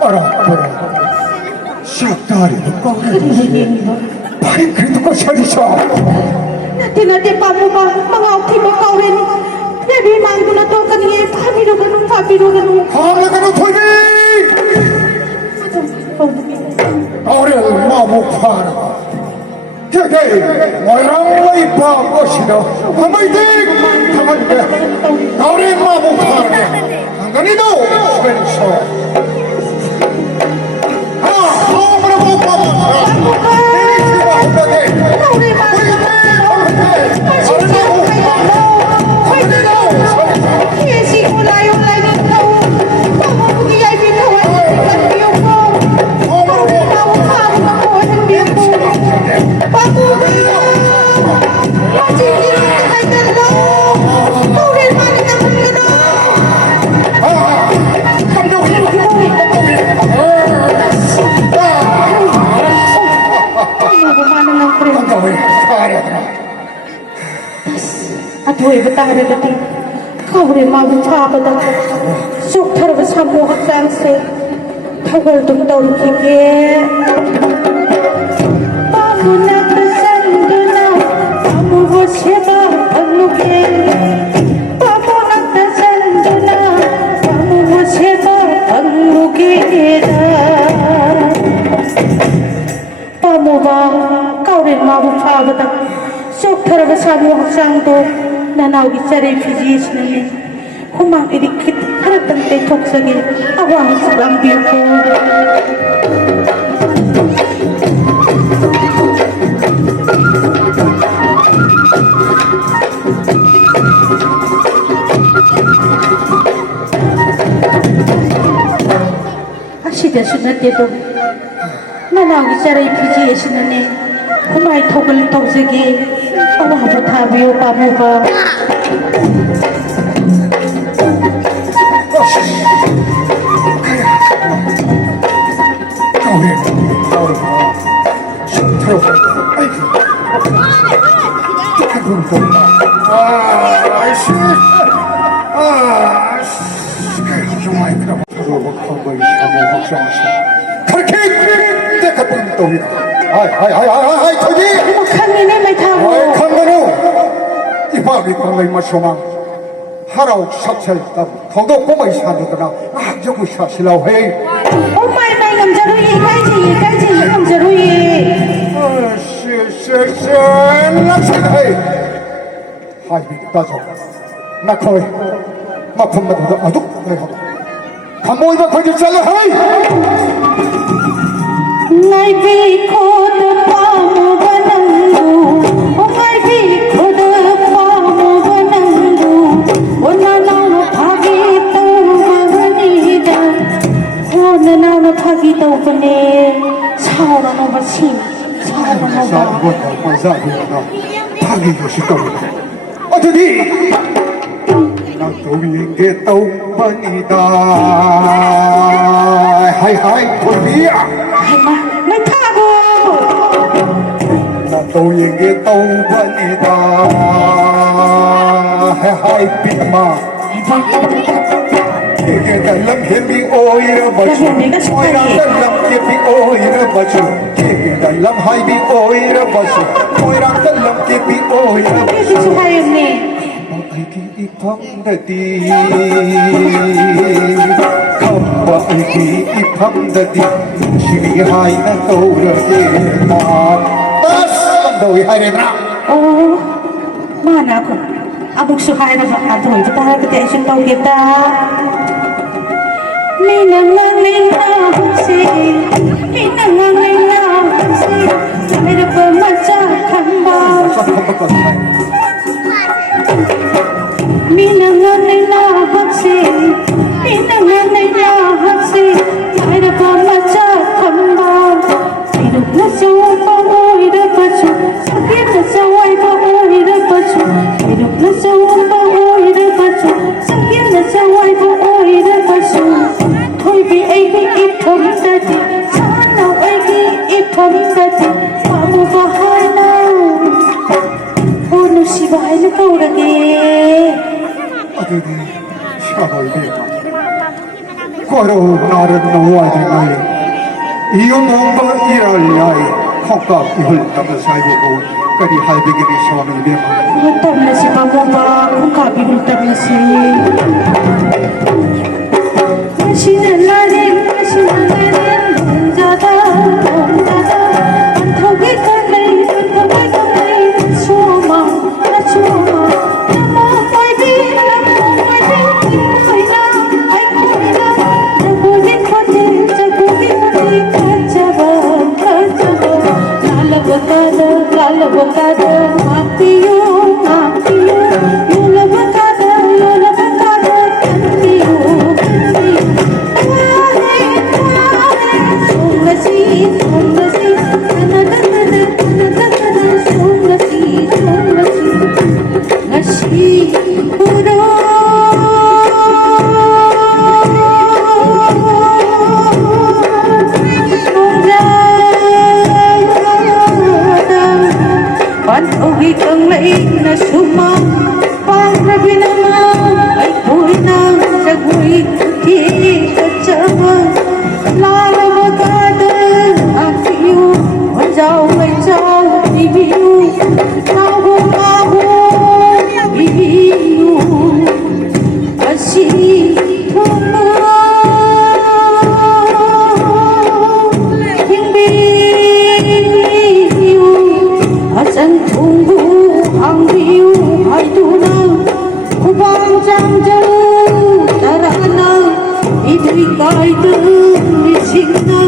알아 시작다리도 꺼내주지 발이 그래도 꺼셔리셔 Nanti pamuba mangauti mo kawin. Nabi mangdo na to kaniya pamiro ganun. 하나가는 돌비 어려 마목파라 여기 모이랑 와이파 것이다 한마이들 가만히 어려 마목파라 한가니도 스페니셔 어머나 목파라 내리시마 한가게 Aduh, betah ada tadi. Kau boleh mahu cakap dah. Sok thar bersama hakkan se. Thawal tum tahu kiki. Babu nak tersanduna, kamu berseba anuke. Babu nak tersanduna, kamu berseba anuke. Babu bang, kau boleh mahu cakap dah. Sok thar bersama hakkan tu. Nanaw isari fijiis namin humang idikit haratan tetok sagi awang sabang biako asida sunat itu nanaw isari fijiis namin humay togol tok sagi awang batabiyo pamuba 하라옥 삭찰다 더더 꼬마이 사는구나 아저고 샤실라오 헤이 오마이 마이 남자로이 까이지 남자로이 락사다 헤이 하이비 따져 나코이 마품마도 아둑 내가 감모이가 거기 잘라 헤이 나이비 코드 파무 바낭구 오마이비 코드 파무 바낭구 오나나나 파기 떠우바니다 오나나나 파기 떠우바네 사오라노 바심 사오라노 바 마자비나 파기 요시거든 어디 나도 이게 떠우바니다 하이하이 돌비야 하이마 왜 타고 나도 이게 떠우바니다 하이하이 삐마 이게 달람 힘이 오이라 버주 오이라 달람 힘이 오이라 버주 이게 달람 하이비 오이라 버주 오이라 달람 힘이 오이라 Kasi suhayon ni 아이기 이밤다디 감바 아이기 이밤다디 시기 하이나 떠오르게나 다스 너희 하이레나 Oh, mana ako? Abog suhay na ba? Ato, ipatahay ka tayo siyang tawag kita. Minangaling na huksi, minangaling na huksi, mayroon pa matyakan ba? Minangaling na huksi, minangaling na huksi, mayroon pa matyakan ba? Mayroon na siya pa mo, mayroon pa siya, sakit na siya, mayroon pa siya, mayroon na siya pa mo, mayroon pa siya, sakit na siya, mayroon pa siya. Thôi vì ấy đi ít thấm ra thì sao nào ấy đi ít thấm ra thì mà mua vào hai nào ô nó xì vào hai nó câu là kì 아들이 샤바이게 과 Tomorrow naran no wajin ay. Iyo mong iralay. Hokap ihul tapos ay buko. Kadi hay bigiri shami bema. Hultab na si Pamumba, kung kabi hultab na si. Masinalalim, jada, anthoge kalay, suma, namo pwede, koina, ay koina, jagudin pati, kachaba, lalabakada, mapiyo, yulabakada, kantiyo, Kang laing na suma Paglabi naman ay buhay ng sagoy Kikatsawa Lalabagada ang piyo Wanjaw, ibiyo Nago, ibiyo Asi Asan tunggu ang biyu ay tunang Kubang jauh darana Ito'y kaitang lising na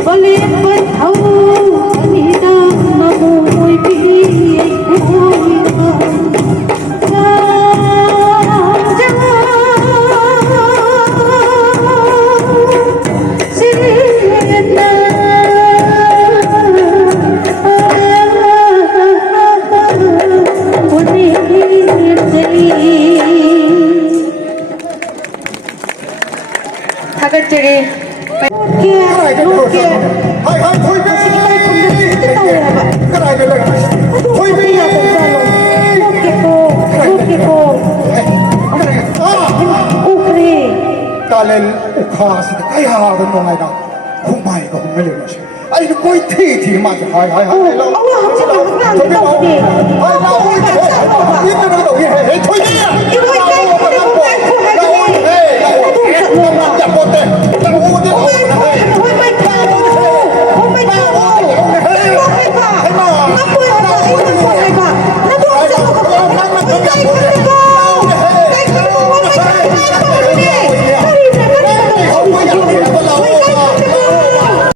Balik ba't kanina Mabuhay biyay buhay na Tagajere. Hay hay thôi đi. Cái này là thôi đi. Kalen ukhas ay ha ro ko ngai da. Khumai ko hum le ma. Ai ko thi ma hay hay hay. Allah hamsa ka ngam ni. Ai la oi. Ini na do ye. Thôi đi.